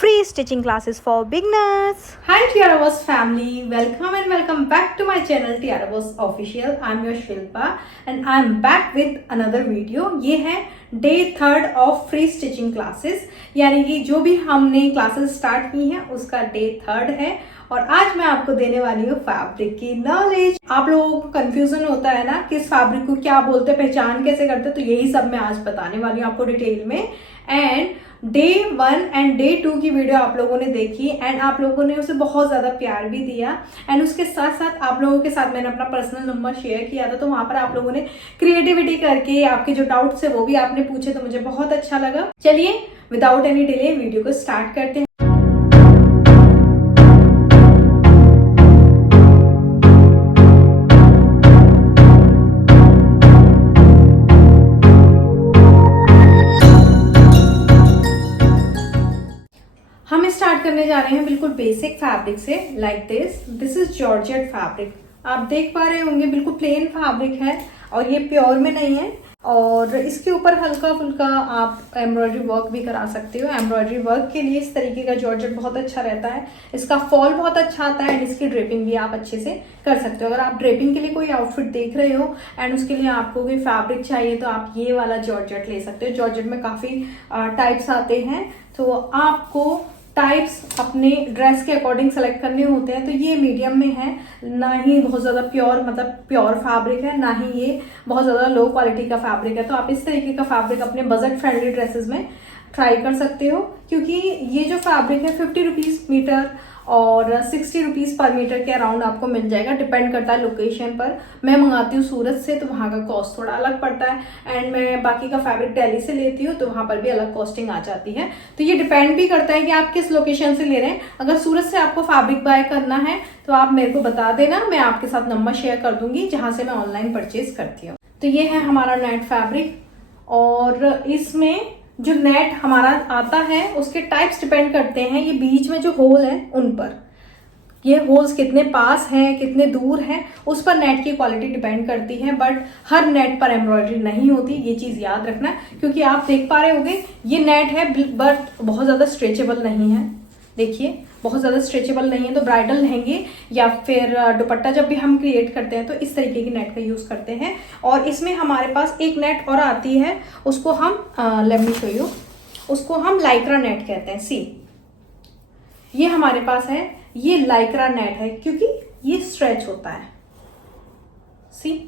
free stitching classes for beginners. Hi Tiaravos family, welcome and welcome back to my channel Tiaravos Official. I'm your Shilpa and I'm back with another video. ये है day 3 of free stitching classes, यानी कि जो भी हमने classes start की हैं उसका डे 3 है। और आज मैं आपको देने वाली हूँ फैब्रिक की नॉलेज। आप लोगों को कंफ्यूजन होता है ना कि इस फैब्रिक को क्या बोलते, पहचान कैसे करते, तो यही सब मैं आज बताने वाली हूँ आपको डिटेल में। एंड डे 1 एंड डे 2 की वीडियो आप लोगों ने देखी एंड आप लोगों ने उसे बहुत ज़्यादा प्यार भी दिया। एंड उसके साथ साथ आप लोगों के साथ मैंने अपना पर्सनल नंबर शेयर किया था, तो वहाँ पर आप लोगों ने क्रिएटिविटी करके आपके जो डाउट्स है वो भी आपने पूछे, तो मुझे बहुत अच्छा लगा। चलिए विदाउट एनी डिले वीडियो को स्टार्ट करते हैं। हम स्टार्ट करने जा रहे हैं बिल्कुल बेसिक फैब्रिक से, like this is georgette fabric. आप देख पा रहे होंगे बिल्कुल प्लेन फैब्रिक है और ये प्योर में नहीं है। और इसके ऊपर हल्का फुल्का आप एम्ब्रॉयडरी वर्क भी करा सकते हो। एम्ब्रॉयडरी वर्क के लिए इस तरीके का जॉर्जेट बहुत अच्छा रहता है, इसका फॉल बहुत अच्छा आता है एंड इसकी ड्रेपिंग भी आप अच्छे से कर सकते हो। अगर आप ड्रेपिंग के लिए कोई आउटफिट देख रहे हो एंड उसके लिए आपको कोई फैब्रिक चाहिए तो आप ये वाला जॉर्जेट ले सकते हो। जॉर्जेट में काफी टाइप्स आते हैं, तो आपको टाइप्स अपने ड्रेस के अकॉर्डिंग सेलेक्ट करने होते हैं। तो ये मीडियम में है, ना ही बहुत ज़्यादा प्योर मतलब प्योर फैब्रिक है, ना ही ये बहुत ज़्यादा लो क्वालिटी का फैब्रिक है। तो आप इस तरीके का फैब्रिक अपने बजट फ्रेंडली ड्रेसेस में ट्राई कर सकते हो, क्योंकि ये जो फैब्रिक है 50 रुपीज़ मीटर और 60 रुपीज़ पर मीटर के अराउंड आपको मिल जाएगा। डिपेंड करता है लोकेशन पर। मैं मंगाती हूँ सूरत से, तो वहाँ का कॉस्ट थोड़ा अलग पड़ता है एंड मैं बाकी का फैब्रिक दिल्ली से लेती हूँ, तो वहाँ पर भी अलग कॉस्टिंग आ जाती है। तो ये डिपेंड भी करता है कि आप किस लोकेशन से ले रहे हैं। अगर सूरत से आपको फैब्रिक बाय करना है तो आप मेरे को बता देना, मैं आपके साथ नंबर शेयर कर दूंगी जहाँ से मैं ऑनलाइन परचेज करती हूँ। तो ये है हमारा नेट फैब्रिक और इसमें जो नेट हमारा आता है उसके टाइप्स डिपेंड करते हैं ये बीच में जो होल है उन पर। ये होल्स कितने पास हैं कितने दूर हैं उस पर नेट की क्वालिटी डिपेंड करती है। बट हर नेट पर एम्ब्रॉयडरी नहीं होती, ये चीज़ याद रखना, क्योंकि आप देख पा रहे होंगे ये नेट है बट बहुत ज़्यादा स्ट्रेचेबल नहीं है। देखिए बहुत ज़्यादा स्ट्रेचेबल नहीं है, तो ब्राइडल लहंगे या फिर दुपट्टा जब भी हम क्रिएट करते हैं तो इस तरीके की नेट का यूज़ करते हैं। और इसमें हमारे पास एक नेट और आती है, उसको हम लेट मी शो यू, उसको हम लाइक्रा नेट कहते हैं। सी ये हमारे पास है, ये लाइक्रा नेट है क्योंकि ये स्ट्रेच होता है। सी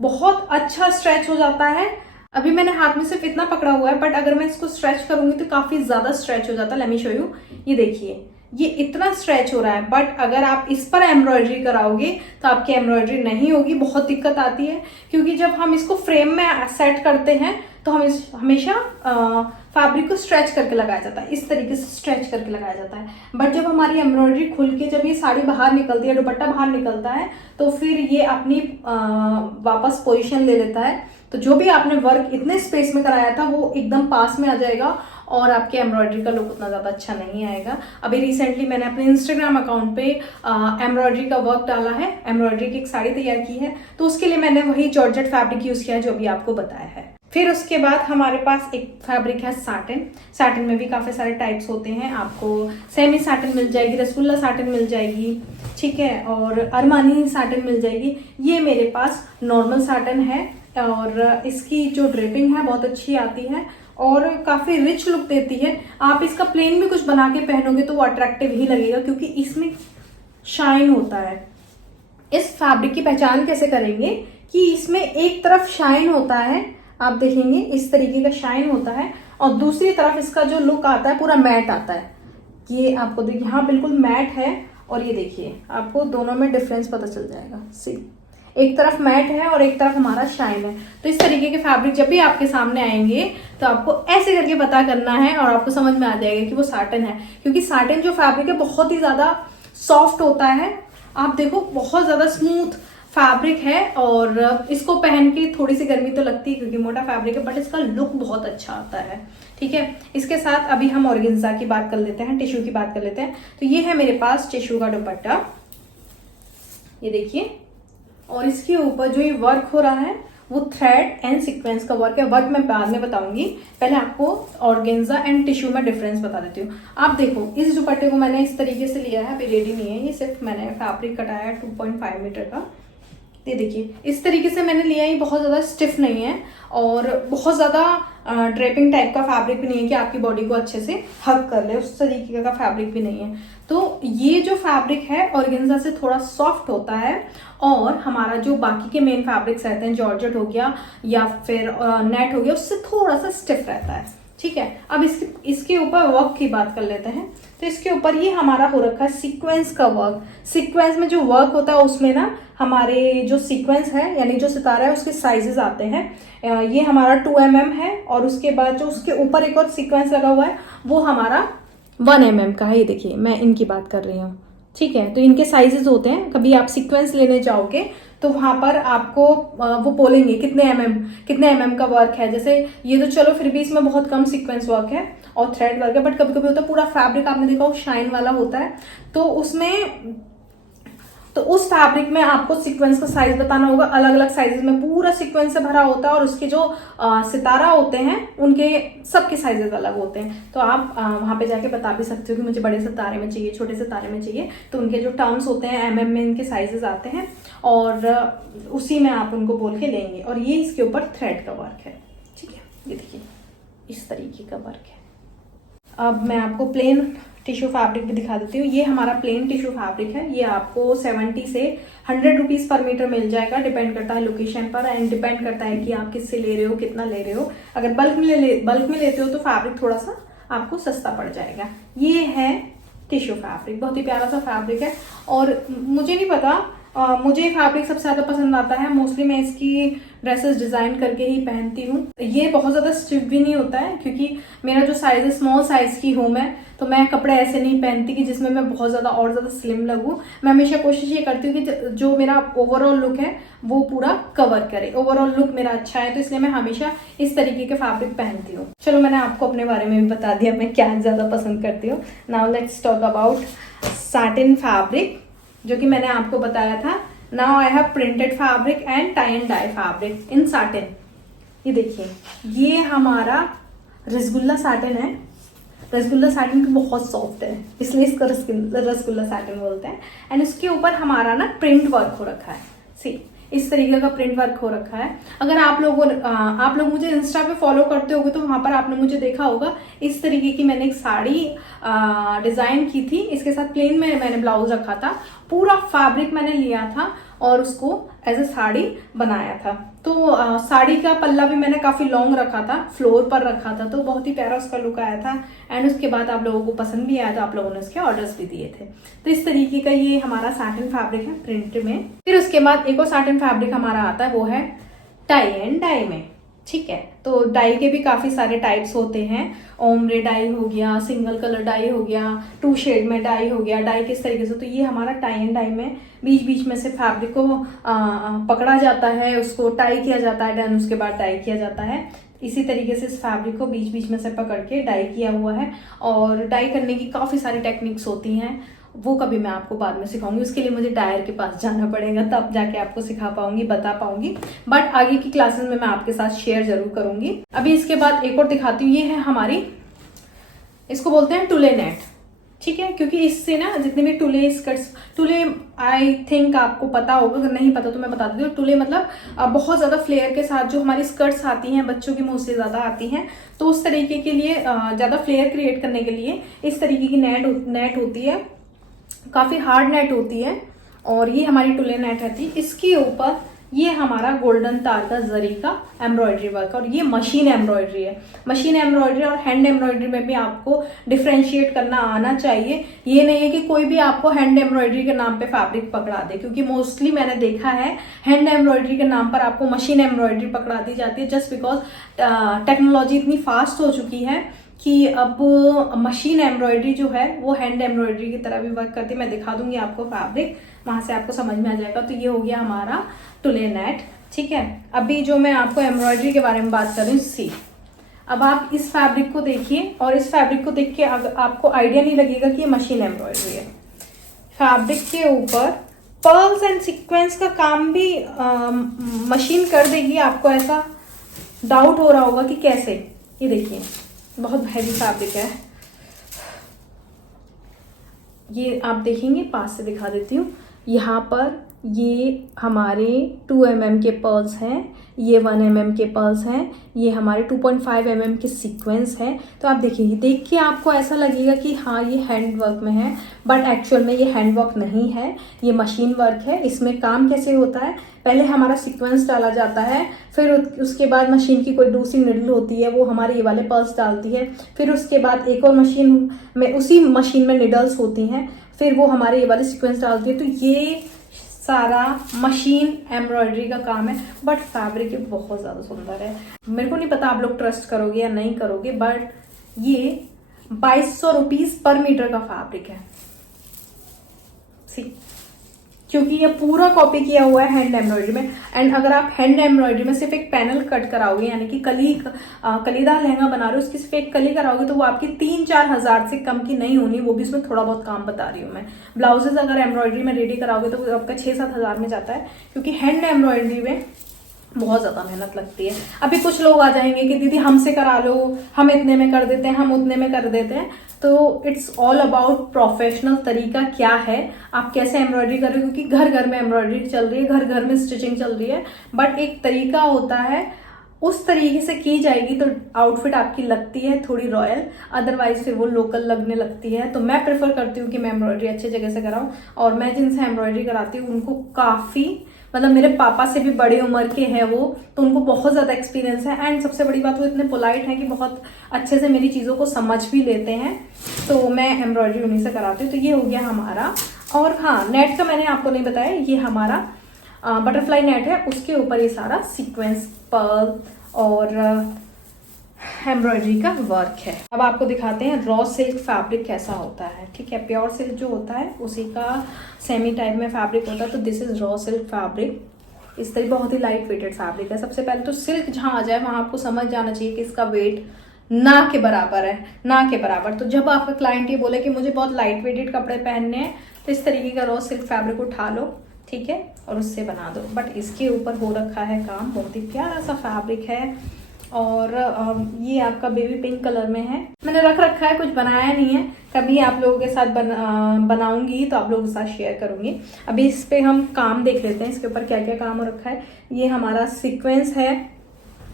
बहुत अच्छा स्ट्रेच हो जाता है। अभी मैंने हाथ में सिर्फ इतना पकड़ा हुआ है, बट अगर मैं इसको स्ट्रेच करूंगी तो काफी ज्यादा स्ट्रेच हो जाता है। लेट मी शो यू, ये देखिए ये इतना स्ट्रेच हो रहा है। बट अगर आप इस पर एम्ब्रॉयडरी कराओगे तो आपकी एम्ब्रॉयडरी नहीं होगी, बहुत दिक्कत आती है। क्योंकि जब हम इसको फ्रेम में सेट करते हैं तो हम हमेशा फैब्रिक को स्ट्रेच करके लगाया जाता है, इस तरीके से स्ट्रेच करके लगाया जाता है। बट जब हमारी एम्ब्रॉयडरी खुल के जब ये साड़ी बाहर निकलती है, दुपट्टा बाहर निकलता है, तो फिर ये अपनी वापस पोजीशन ले लेता है। तो जो भी आपने वर्क इतने स्पेस में कराया था वो एकदम पास में आ जाएगा और आपके एम्ब्रॉयडरी का लुक उतना ज़्यादा अच्छा नहीं आएगा। अभी रिसेंटली मैंने अपने इंस्टाग्राम अकाउंट पे एम्ब्रॉयडरी का वर्क डाला है, एम्ब्रॉयडरी की एक साड़ी तैयार की है, तो उसके लिए मैंने वही जॉर्जेट फैब्रिक यूज़ किया है जो भी आपको बताया है। फिर उसके बाद हमारे पास एक फैब्रिक है साटिन। साटिन में भी काफ़ी सारे टाइप्स होते हैं, आपको सेमी साटिन मिल जाएगी, रसगुल्ला साटिन मिल जाएगी, ठीक है, और अरमानी साटिन मिल जाएगी। ये मेरे पास नॉर्मल साटिन है और इसकी जो ड्रेपिंग है बहुत अच्छी आती है और काफ़ी रिच लुक देती है। आप इसका प्लेन भी कुछ बना के पहनोगे तो वो अट्रैक्टिव ही लगेगा, क्योंकि इसमें शाइन होता है। इस फैब्रिक की पहचान कैसे करेंगे कि इसमें एक तरफ शाइन होता है, आप देखेंगे इस तरीके का शाइन होता है, और दूसरी तरफ इसका जो लुक आता है पूरा मैट आता है। ये आपको देखिए यहाँ बिल्कुल मैट है और ये देखिए आपको दोनों में डिफरेंस पता चल जाएगा। सी एक तरफ मैट है और एक तरफ हमारा शाइन है। तो इस तरीके के फैब्रिक जब भी आपके सामने आएंगे तो आपको ऐसे करके पता करना है और आपको समझ में आ जाएगा कि वो साटिन है, क्योंकि साटिन जो फैब्रिक है बहुत ही ज़्यादा सॉफ्ट होता है। आप देखो बहुत ज़्यादा स्मूथ फैब्रिक है और इसको पहन के थोड़ी सी गर्मी तो लगती है क्योंकि मोटा फैब्रिक है, बट इसका लुक बहुत अच्छा आता है, ठीक है। इसके साथ अभी हम ऑर्गेन्जा की बात कर लेते हैं, टिश्यू की बात कर लेते हैं। तो ये है मेरे पास टिश्यू का दुपट्टा, ये देखिए, और इसके ऊपर जो ये वर्क हो रहा है वो थ्रेड एंड सीक्वेंस का वर्क है। वर्क मैं बाद में बताऊंगी, पहले आपको ऑर्गेन्जा एंड टिश्यू में डिफरेंस बता देती हूँ। आप देखो इस दुपट्टे को मैंने इस तरीके से लिया है, अभी रेडी नहीं है, ये सिर्फ मैंने फैब्रिक कटाया है 2.5 मीटर का। ये देखिए इस तरीके से मैंने लिया, ये बहुत ज़्यादा स्टिफ नहीं है और बहुत ज़्यादा ड्रेपिंग टाइप का फैब्रिक भी नहीं है कि आपकी बॉडी को अच्छे से हग कर ले, उस तरीके का फैब्रिक भी नहीं है। तो ये जो फैब्रिक है ऑर्गेन्जा से थोड़ा सॉफ्ट होता है और हमारा जो बाकी के मेन फैब्रिक्स रहते हैं, जॉर्जेट हो गया या फिर नेट हो गया, उससे थोड़ा सा स्टिफ रहता है। ठीक है, अब इसके ऊपर वर्क की बात कर लेते हैं। तो इसके ऊपर ये हमारा हो रखा है सीक्वेंस का वर्क। सीक्वेंस में जो वर्क होता है उसमें ना हमारे जो सीक्वेंस है यानी जो सितारा है उसके साइजेस आते हैं। ये हमारा 2 mm है और उसके बाद जो उसके ऊपर एक और सीक्वेंस लगा हुआ है वो हमारा 1 mm का है। ये देखिए मैं इनकी बात कर रही हूँ। ठीक है, तो इनके साइजेस होते हैं। कभी आप सीक्वेंस लेने जाओगे तो वहां पर आपको वो बोलेंगे कितने mm का वर्क है। जैसे ये तो चलो फिर भी इसमें बहुत कम सीक्वेंस वर्क है और थ्रेड वर्क है, बट कभी कभी होता है पूरा फैब्रिक आपने देखा वो शाइन वाला होता है, तो उसमें तो उस फैब्रिक में आपको सीक्वेंस का साइज बताना होगा। अलग अलग साइजेस में पूरा सीक्वेंस से भरा होता है और उसके जो सितारा होते हैं उनके सबके साइजेस अलग होते हैं। तो आप वहां पे जाके बता भी सकते हो कि मुझे बड़े सितारे में चाहिए, छोटे सितारे में चाहिए, तो उनके जो टर्म्स होते हैं mm में इनके साइजेस आते हैं और उसी में आप उनको बोल के लेंगे। और ये इसके ऊपर थ्रेड का वर्क है। ठीक है, ये देखिए इस तरीके का वर्क है। अब मैं आपको प्लेन टिश्यू फैब्रिक भी दिखा देती हूँ। ये हमारा प्लेन टिश्यू फैब्रिक है, ये आपको 70 से 100 रुपीज पर मीटर मिल जाएगा। डिपेंड करता है लोकेशन पर एंड डिपेंड करता है कि आप किससे ले रहे हो, कितना ले रहे हो। अगर बल्क में लेते हो तो फैब्रिक थोड़ा सा आपको सस्ता पड़ जाएगा। ये है टिश्यू फैब्रिक, बहुत ही प्यारा सा फैब्रिक है और मुझे नहीं पता मुझे फैब्रिक सबसे ज्यादा पसंद आता है। मोस्टली मैं इसकी ड्रेसेस डिजाइन करके ही पहनती हूँ। ये बहुत ज्यादा स्टिफ भी नहीं होता है क्योंकि मेरा जो साइज है स्मॉल साइज की हूँ मैं, तो मैं कपड़े ऐसे नहीं पहनती कि जिसमें मैं बहुत ज्यादा और ज्यादा स्लिम लगूं। मैं हमेशा कोशिश ये करती हूँ कि जो मेरा ओवरऑल लुक है वो पूरा कवर करे, ओवरऑल लुक मेरा अच्छा है, तो इसलिए मैं हमेशा इस तरीके के फैब्रिक पहनती हूँ। चलो मैंने आपको अपने बारे में भी बता दिया मैं क्या ज्यादा पसंद करती हूँ। Now let's talk about satin fabric, जो कि मैंने आपको बताया था। Now I have printed fabric and tie and dye fabric in satin. ये देखिए ये हमारा रसगुल्ला सैटिन है। रसगुल्ला सैटिन बहुत सॉफ्ट है इसलिए इसको रसगुल्ला सैटिन बोलते हैं। एंड इसके ऊपर हमारा ना प्रिंट वर्क हो रखा है। सी इस तरीके का प्रिंट वर्क हो रखा है। अगर आप लोग मुझे इंस्टा पे फॉलो करते होगे तो वहां पर आपने मुझे देखा होगा इस तरीके की मैंने एक साड़ी डिजाइन की थी। इसके साथ प्लेन में मैंने ब्लाउज रखा था, पूरा फैब्रिक मैंने लिया था और उसको एज ए साड़ी बनाया था। तो साड़ी का पल्ला भी मैंने काफी लॉन्ग रखा था, फ्लोर पर रखा था, तो बहुत ही प्यारा उसका लुक आया था। एंड उसके बाद आप लोगों को पसंद भी आया तो आप लोगों ने उसके ऑर्डर्स भी दिए थे। तो इस तरीके का ये हमारा सैटिन फैब्रिक है प्रिंट में। फिर उसके बाद एक और सैटिन फैब्रिक हमारा आता है, वो है टाई एंड डाई में। ठीक है, तो डाई के भी काफी सारे टाइप्स होते हैं। ओम्ब्रे डाई हो गया, सिंगल कलर डाई हो गया, 2 शेड में डाई हो गया। डाई किस तरीके से, तो ये हमारा टाई एंड डाई में बीच बीच में से फैब्रिक को पकड़ा जाता है, उसको टाई किया जाता है, देन उसके बाद डाई किया जाता है। इसी तरीके से इस फैब्रिक को बीच बीच में से पकड़ के डाई किया हुआ है। और डाई करने की काफी सारी टेक्निक्स होती हैं, वो कभी मैं आपको बाद में सिखाऊंगी। उसके लिए मुझे डायर के पास जाना पड़ेगा, तब जाके आपको सिखा पाऊंगी, बता पाऊंगी। बट आगे की क्लासेस में मैं आपके साथ शेयर जरूर करूंगी। अभी इसके बाद एक और दिखाती हूँ, ये है हमारी, इसको बोलते हैं टुले नेट। ठीक है, क्योंकि इससे ना जितने भी टुले स्कर्ट्स, टुले आई थिंक आपको पता होगा, अगर नहीं पता तो मैं बता देती हूँ। टुले मतलब बहुत ज्यादा फ्लेयर के साथ जो हमारी स्कर्ट्स आती हैं, बच्चों की मोस्टली ज्यादा आती हैं, तो उस तरीके के लिए ज्यादा फ्लेयर क्रिएट करने के लिए इस तरीके की नेट होती है, काफी हार्ड नेट होती है और ये हमारी टुले नेट रहती है। इसके ऊपर ये हमारा गोल्डन तार का जरी का एम्ब्रॉयडरी वर्क, और ये मशीन एम्ब्रॉयडरी है। मशीन एम्ब्रॉयडरी और हैंड एम्ब्रॉयडरी में भी आपको डिफरेंशिएट करना आना चाहिए। ये नहीं है कि कोई भी आपको हैंड एम्ब्रॉयडरी के नाम पे फैब्रिक पकड़ा दे, क्योंकि मोस्टली मैंने देखा है हैंड एम्ब्रॉयडरी के नाम पर आपको मशीन एम्ब्रॉयडरी पकड़ा दी जाती है, जस्ट बिकॉज टेक्नोलॉजी इतनी फास्ट हो चुकी है कि अब मशीन एम्ब्रॉयडरी जो है वो हैंड एम्ब्रॉयडरी की तरह भी वर्क करती है। मैं दिखा दूंगी आपको फैब्रिक, वहां से आपको समझ में आ जाएगा। तो ये हो गया हमारा टुले नेट। ठीक है, अभी जो मैं आपको एम्ब्रॉयडरी के बारे में बात कर रही हूँ, सी अब आप इस फैब्रिक को देखिए और इस फैब्रिक को देख के आपको आइडिया नहीं लगेगा कि ये मशीन एम्ब्रॉयडरी है। फैब्रिक के ऊपर पर्ल्स एंड सीक्वेंस का काम भी मशीन कर देगी। आपको ऐसा डाउट हो रहा होगा कि कैसे, ये देखिए बहुत हैवी फैब्रिक है ये। आप देखेंगे, पास से दिखा देती हूँ। यहाँ पर ये हमारे 2 mm के पर्ल्स हैं, ये 1 mm के पर्ल्स हैं, ये हमारे 2.5 mm के सीक्वेंस हैं। तो आप देखिए, देख के आपको ऐसा लगेगा कि हाँ ये हैंड वर्क में है, बट एक्चुअल में ये हैंड वर्क नहीं है, ये मशीन वर्क है। इसमें काम कैसे होता है, पहले हमारा सीक्वेंस डाला जाता है, फिर उसके बाद मशीन की कोई दूसरी निडल होती है, वो हमारे ये वाले पर्ल्स डालती है, फिर उसके बाद एक और मशीन में, उसी मशीन में निडल्स होती हैं, फिर वो हमारे ये वाले सीक्वेंस डालती है। तो ये सारा मशीन एम्ब्रॉयडरी का काम है, बट फैब्रिक ये बहुत ज़्यादा सुंदर है। मेरे को नहीं पता आप लोग ट्रस्ट करोगे या नहीं करोगे, बट ये 2200 रुपीज़ पर मीटर का फैब्रिक है। सी, क्योंकि ये पूरा कॉपी किया हुआ है हैंड एम्ब्रॉयडरी में। एंड अगर आप हैंड एम्ब्रॉयडरी में सिर्फ एक पैनल कट कराओगे, यानी कि कलीदार लहंगा बना रहे हो, उसकी सिर्फ एक कली कराओगे, तो वो आपकी 3-4 हज़ार से कम की नहीं होनी। वो भी इसमें थोड़ा बहुत काम बता रही हूँ मैं। ब्लाउजेज अगर एम्ब्रॉयडरी में रेडी कराओगे तो आपका 6-7 हज़ार में जाता है, क्योंकि हैंड एम्ब्रॉयडरी में बहुत ज़्यादा मेहनत लगती है। अभी कुछ लोग आ जाएंगे कि दीदी हमसे करा लो, हम इतने में कर देते हैं, हम उतने में कर देते हैं। तो इट्स ऑल अबाउट प्रोफेशनल तरीका क्या है, आप कैसे एम्ब्रॉयडरी कर रहे हो, क्योंकि घर घर में एम्ब्रॉयडरी चल रही है, घर घर में स्टिचिंग चल रही है, बट एक तरीका होता है, उस तरीके से की जाएगी तो आउटफिट आपकी लगती है थोड़ी रॉयल, अदरवाइज फिर वो लोकल लगने लगती है। तो मैं प्रेफर करती हूँ कि मैं एम्ब्रॉयडरी अच्छी जगह से कराऊँ, और मैं जिनसे एम्ब्रॉयडरी कराती हूँ उनको काफ़ी, मतलब मेरे पापा से भी बड़े उम्र के हैं वो, तो उनको बहुत ज़्यादा एक्सपीरियंस है। एंड सबसे बड़ी बात, वो इतने पोलाइट हैं कि बहुत अच्छे से मेरी चीज़ों को समझ भी लेते हैं, तो मैं एम्ब्रॉयडरी उन्हीं से कराती हूँ। तो ये हो गया हमारा। और हाँ, नेट का मैंने आपको नहीं बताया, ये हमारा बटरफ्लाई नेट है, उसके ऊपर ये सारा सीक्वेंस, पर्ल और एम्ब्रॉयडरी का वर्क है। अब आपको दिखाते हैं रॉ सिल्क फैब्रिक कैसा होता है। ठीक है, प्योर सिल्क जो होता है उसी का सेमी टाइप में फैब्रिक होता है। तो this is raw silk fabric. इस तरह बहुत ही लाइट वेटेड फैब्रिक है। सबसे पहले तो सिल्क जहाँ आ जाए वहाँ आपको समझ जाना चाहिए कि इसका वेट ना के बराबर है, ना के बराबर। तो जब आपका क्लाइंट ये बोले कि मुझे बहुत लाइट वेटेड कपड़े पहनने हैं, तो इस तरीके का रॉ सिल्क फैब्रिक उठा लो, ठीक है, और उससे बना दो। बट इसके ऊपर हो रखा है काम, बहुत ही प्यारा सा फैब्रिक है। और ये आपका बेबी पिंक कलर में है। मैंने रख रखा है, कुछ बनाया नहीं है, कभी आप लोगों के साथ बनाऊंगी तो आप लोगों के साथ शेयर करूंगी। अभी इस पे हम काम देख लेते हैं, इसके ऊपर क्या क्या काम हो रखा है। ये हमारा सीक्वेंस है,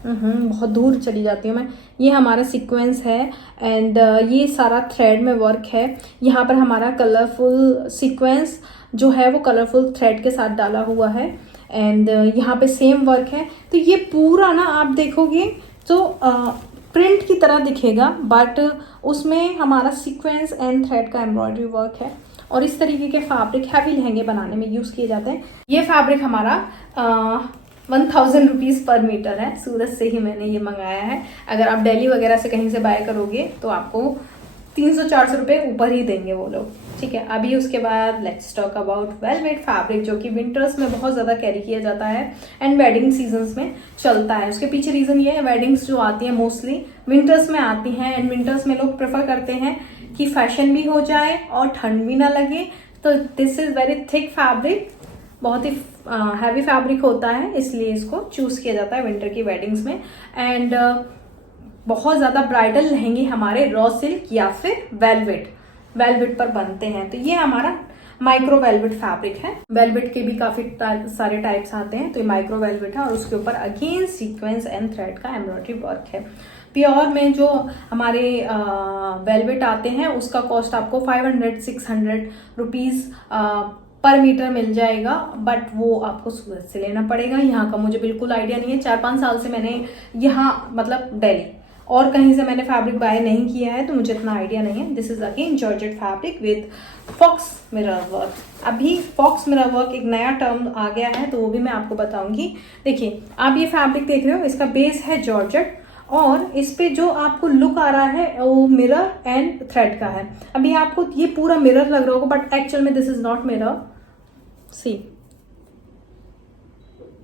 बहुत दूर चली जाती हूँ मैं। ये हमारा सीक्वेंस है एंड ये सारा थ्रेड में वर्क है। यहाँ पर हमारा कलरफुल सीक्वेंस जो है वो कलरफुल थ्रेड के साथ डाला हुआ है एंड यहाँ पे सेम वर्क है। तो ये पूरा ना आप देखोगे तो प्रिंट की तरह दिखेगा, बट उसमें हमारा सीक्वेंस एंड थ्रेड का एम्ब्रॉयडरी वर्क है। और इस तरीके के फैब्रिक हैवी लहंगे बनाने में यूज़ किए जाते हैं। ये फैब्रिक हमारा 1000 रुपीज़ पर मीटर है। सूरत से ही मैंने ये मंगाया है। अगर आप दिल्ली वगैरह से कहीं से बाय करोगे तो आपको 300-400 रुपये ऊपर ही देंगे वो लोग, ठीक है। अभी उसके बाद let's talk about velvet fabric, जो कि विंटर्स में बहुत ज़्यादा कैरी किया जाता है एंड वेडिंग सीजन्स में चलता है। उसके पीछे रीज़न ये है, वेडिंग्स जो आती हैं मोस्टली विंटर्स में आती हैं एंड विंटर्स में लोग प्रेफर करते हैं कि फैशन भी हो जाए और ठंड भी ना लगे। तो this is very thick fabric, बहुत ही हैवी फैब्रिक होता है, इसलिए इसको चूज़ किया जाता है विंटर की वेडिंग्स में। एंड बहुत ज़्यादा ब्राइडल लहंगे हमारे रॉ सिल्क या फिर वेलवेट पर बनते हैं। तो ये हमारा माइक्रो वेलवेट फैब्रिक है। वेलवेट के भी काफ़ी सारे टाइप्स आते हैं, तो ये माइक्रो वेलवेट है और उसके ऊपर अगेन सीक्वेंस एंड थ्रेड का एम्ब्रॉयडरी वर्क है। प्योर में जो हमारे वेलवेट आते हैं उसका कॉस्ट आपको 500-600 रुपीज़ पर मीटर मिल जाएगा, बट वो आपको सूरत से लेना पड़ेगा। यहाँ का मुझे बिल्कुल आइडिया नहीं है। 4-5 साल से मैंने यहाँ मतलब दिल्ली और कहीं से मैंने फैब्रिक बाय नहीं किया है, तो मुझे इतना आइडिया नहीं है। This is again georgette fabric with faux mirror work. अभी फॉक्स मिरर वर्क एक नया टर्म आ गया है, तो वो भी मैं आपको बताऊंगी। देखिए, आप ये फैब्रिक देख रहे हो, इसका बेस है जॉर्जेट और इस पे जो आपको लुक आ रहा है वो मिरर एंड थ्रेड का है। अभी आपको ये पूरा मिरर लग रहा होगा, बट एक्चुअल में दिस इज नॉट मिरर। सी,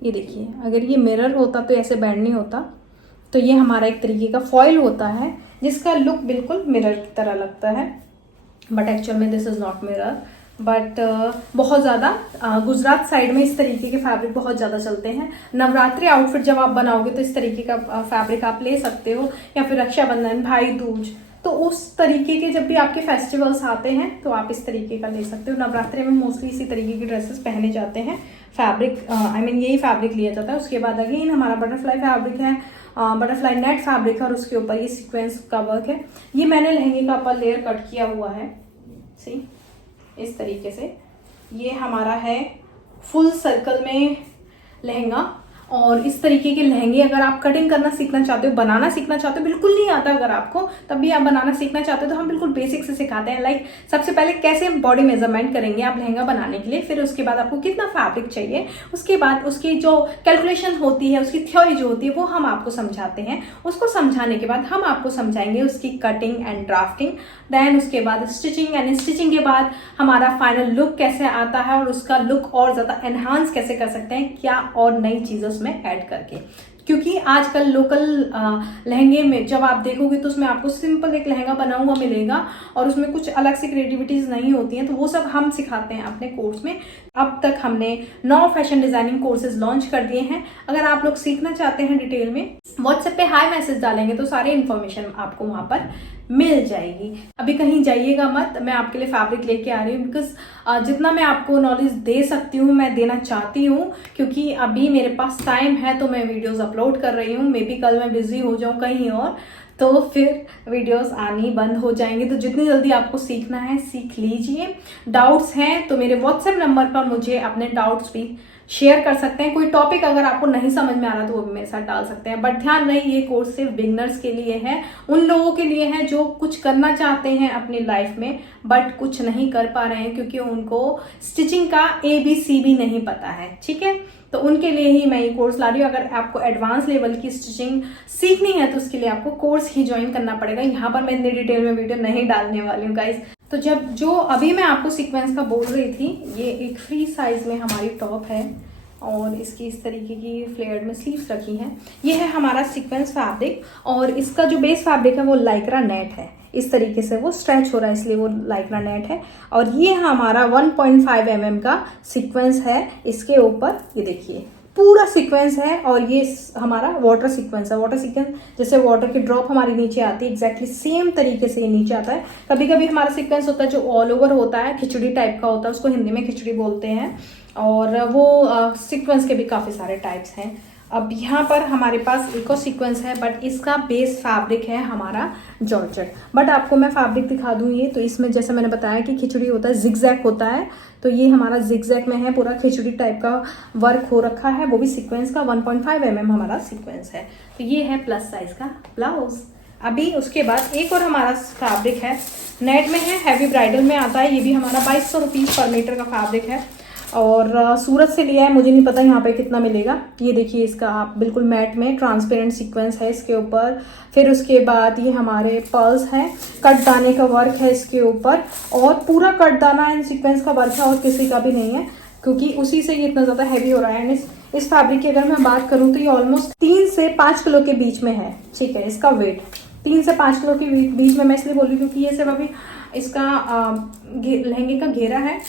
ये देखिए, अगर ये मिरर होता तो ऐसे बैंड नहीं होता। तो ये हमारा एक तरीके का फॉइल होता है जिसका लुक बिल्कुल मिरर की तरह लगता है, बट एक्चुअल में this is not mirror. But बहुत ज़्यादा गुजरात साइड में इस तरीके के फैब्रिक बहुत ज़्यादा चलते हैं। नवरात्रि आउटफिट जब आप बनाओगे तो इस तरीके का फैब्रिक आप ले सकते हो, या फिर रक्षाबंधन, भाई दूज, तो उस तरीके के जब भी आपके फेस्टिवल्स आते हैं तो आप इस तरीके का ले सकते हो। नवरात्रि में मोस्टली इसी तरीके की ड्रेसेस पहने जाते हैं। फैब्रिक यही फैब्रिक लिया जाता है। उसके बाद अगेन हमारा बटरफ्लाई फैब्रिक है, बटरफ्लाई नेट फैब्रिक है, और उसके ऊपर ये सीक्वेंस का वर्क है। ये मैंने लहंगे का ऊपर लेयर कट किया हुआ है, सी इस तरीके से। ये हमारा है फुल सर्कल में लहंगा, और इस तरीके के लहंगे अगर आप कटिंग करना सीखना चाहते हो, बनाना सीखना चाहते हो, बिल्कुल नहीं आता अगर आपको, तब भी आप बनाना सीखना चाहते हो तो हम बिल्कुल बेसिक से सिखाते हैं। लाइक सबसे पहले कैसे बॉडी मेजरमेंट करेंगे आप लहंगा बनाने के लिए, फिर उसके बाद आपको कितना फैब्रिक चाहिए, उसके बाद उसकी जो कैलकुलेशन होती है, उसकी थ्योरी जो होती है वो हम आपको समझाते हैं। उसको समझाने के बाद हम आपको समझाएंगे उसकी कटिंग एंड ड्राफ्टिंग, देन उसके बाद स्टिचिंग, एंड स्टिचिंग के बाद हमारा फाइनल लुक कैसे आता है और उसका लुक और ज़्यादा एनहांस कैसे कर सकते हैं, क्या और नई चीज़ों में ऐड करके। क्योंकि आजकल लोकल लहंगे में जब आप देखोगे तो उसमें आपको सिंपल एक लहंगा बना हुआ मिलेगा और उसमें कुछ अलग से क्रिएटिविटीज नहीं होती हैं, तो वो सब हम सिखाते हैं अपने कोर्स में। अब तक हमने 9 फैशन डिजाइनिंग कोर्सेज लॉन्च कर दिए हैं। अगर आप लोग सीखना चाहते हैं डिटेल में, व्हाट्सएप पे हाई मैसेज डालेंगे तो सारी इन्फॉर्मेशन आपको वहां पर मिल जाएगी। अभी कहीं जाइएगा मत, मैं आपके लिए फैब्रिक लेके आ रही हूँ, बिकॉज जितना मैं आपको नॉलेज दे सकती हूँ मैं देना चाहती हूँ, क्योंकि अभी मेरे पास टाइम है तो मैं वीडियोस अपलोड कर रही हूँ। मे बी कल मैं बिजी हो जाऊँ कहीं और, तो फिर वीडियोस आनी बंद हो जाएंगे। तो जितनी जल्दी आपको सीखना है सीख लीजिए। डाउट्स हैं तो मेरे व्हाट्सएप नंबर पर मुझे अपने डाउट्स भी शेयर कर सकते हैं। कोई टॉपिक अगर आपको नहीं समझ में आ रहा तो वो भी मेरे साथ डाल सकते हैं। बट ध्यान रहे, ये कोर्स सिर्फ बिगनर्स के लिए है, उन लोगों के लिए है जो कुछ करना चाहते हैं अपनी लाइफ में बट कुछ नहीं कर पा रहे हैं क्योंकि उनको स्टिचिंग का ABC भी नहीं पता है। ठीक है, तो उनके लिए ही मैं ये कोर्स ला रही हूँ। अगर आपको एडवांस लेवल की स्टिचिंग सीखनी है तो उसके लिए आपको कोर्स ही ज्वाइन करना पड़ेगा। यहाँ पर मैं इतनी डिटेल में वीडियो नहीं डालने वाली हूँ गाइज। तो जो अभी मैं आपको सीक्वेंस का बोल रही थी, ये एक फ्री साइज में हमारी टॉप है और इसकी इस तरीके की फ्लेयर्ड में स्लीव्स रखी हैं। ये है हमारा सीक्वेंस फैब्रिक और इसका जो बेस फैब्रिक है वो लाइक्रा नेट है। इस तरीके से वो स्ट्रेच हो रहा है इसलिए वो लाइक्रा नेट है। और ये हमारा 1.5 mm का सीक्वेंस है। इसके ऊपर ये देखिए पूरा सीक्वेंस है और ये हमारा वाटर सीक्वेंस है। वाटर सीक्वेंस जैसे वाटर की ड्रॉप हमारी नीचे आती है, एग्जैक्टली सेम तरीके से ये नीचे आता है। कभी कभी हमारा सीक्वेंस होता है जो ऑल ओवर होता है, खिचड़ी टाइप का होता है, उसको हिंदी में खिचड़ी बोलते हैं। और वो सीक्वेंस के भी काफ़ी सारे टाइप्स हैं। अब यहाँ पर हमारे पास एक और सीक्वेंस है बट इसका बेस फैब्रिक है हमारा जॉर्जेट। बट आपको मैं फैब्रिक दिखा दूँ ये, तो इसमें जैसे मैंने बताया कि खिचड़ी होता है, जिगजैग होता है, तो ये हमारा जिगजैग में है, पूरा खिचड़ी टाइप का वर्क हो रखा है, वो भी सीक्वेंस का 1.5 mm हमारा सीक्वेंस है। तो ये है प्लस साइज का ब्लाउज। अभी उसके बाद एक और हमारा फैब्रिक है, नेट में है, हैवी ब्राइडल में आता है। ये भी हमारा 2200 रुपीज़ पर मीटर का फैब्रिक है और सूरत से लिया है, मुझे नहीं पता यहाँ पे कितना मिलेगा। ये देखिए इसका आप बिल्कुल मैट में ट्रांसपेरेंट सीक्वेंस है इसके ऊपर। फिर उसके बाद ये हमारे पर्ल्स हैं, कट दाने का वर्क है इसके ऊपर और पूरा कट दाना एंड सीक्वेंस का वर्क है और किसी का भी नहीं है क्योंकि उसी से ये इतना ज़्यादा हैवी हो रहा है। एंड इस फैब्रिक की अगर मैं बात करूँ तो ये ऑलमोस्ट 3 से 5 किलो के बीच में है। ठीक है, इसका वेट 3 से 5 किलो के बीच में मैं इसलिए बोल रही हूँ क्योंकि ये सिर्फ अभी इसका लहंगे का घेरा है।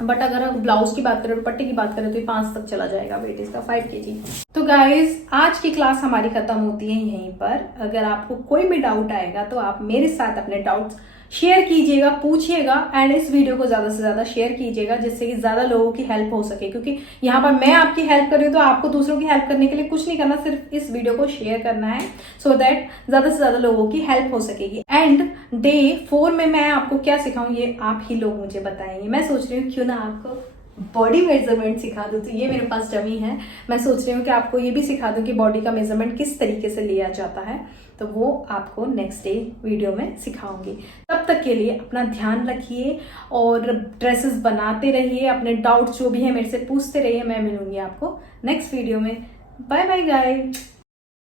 बट अगर आप ब्लाउज की बात करें, दुपट्टे की बात करें तो ये 5 तक चला जाएगा वेट इसका, 5 kg। तो गाइज आज की क्लास हमारी खत्म होती है यहीं पर। अगर आपको कोई भी डाउट आएगा तो आप मेरे साथ अपने डाउट्स शेयर कीजिएगा, पूछिएगा एंड इस वीडियो को ज़्यादा से ज़्यादा शेयर कीजिएगा जिससे कि ज़्यादा लोगों की हेल्प हो सके। क्योंकि यहाँ पर मैं आपकी हेल्प कर रही हूँ तो आपको दूसरों की हेल्प करने के लिए कुछ नहीं करना, सिर्फ इस वीडियो को शेयर करना है सो दैट ज़्यादा से ज़्यादा लोगों की हेल्प हो सकेगी। एंड डे 4 में मैं आपको क्या सिखाऊँ ये आप ही लोग मुझे बताएंगे। मैं सोच रही हूँ क्यों ना आपको बॉडी मेजरमेंट सिखा दूँ, तो ये मेरे पास डमी है। मैं सोच रही हूँ कि आपको ये भी सिखा दूँ कि बॉडी का मेजरमेंट किस तरीके से लिया जाता है, तो वो आपको नेक्स्ट डे वीडियो में सिखाऊंगी। तब तक के लिए अपना ध्यान रखिए और ड्रेसेस बनाते रहिए। अपने डाउट्स जो भी है मेरे से पूछते रहिए। मैं मिलूंगी आपको नेक्स्ट वीडियो में। Bye bye guys.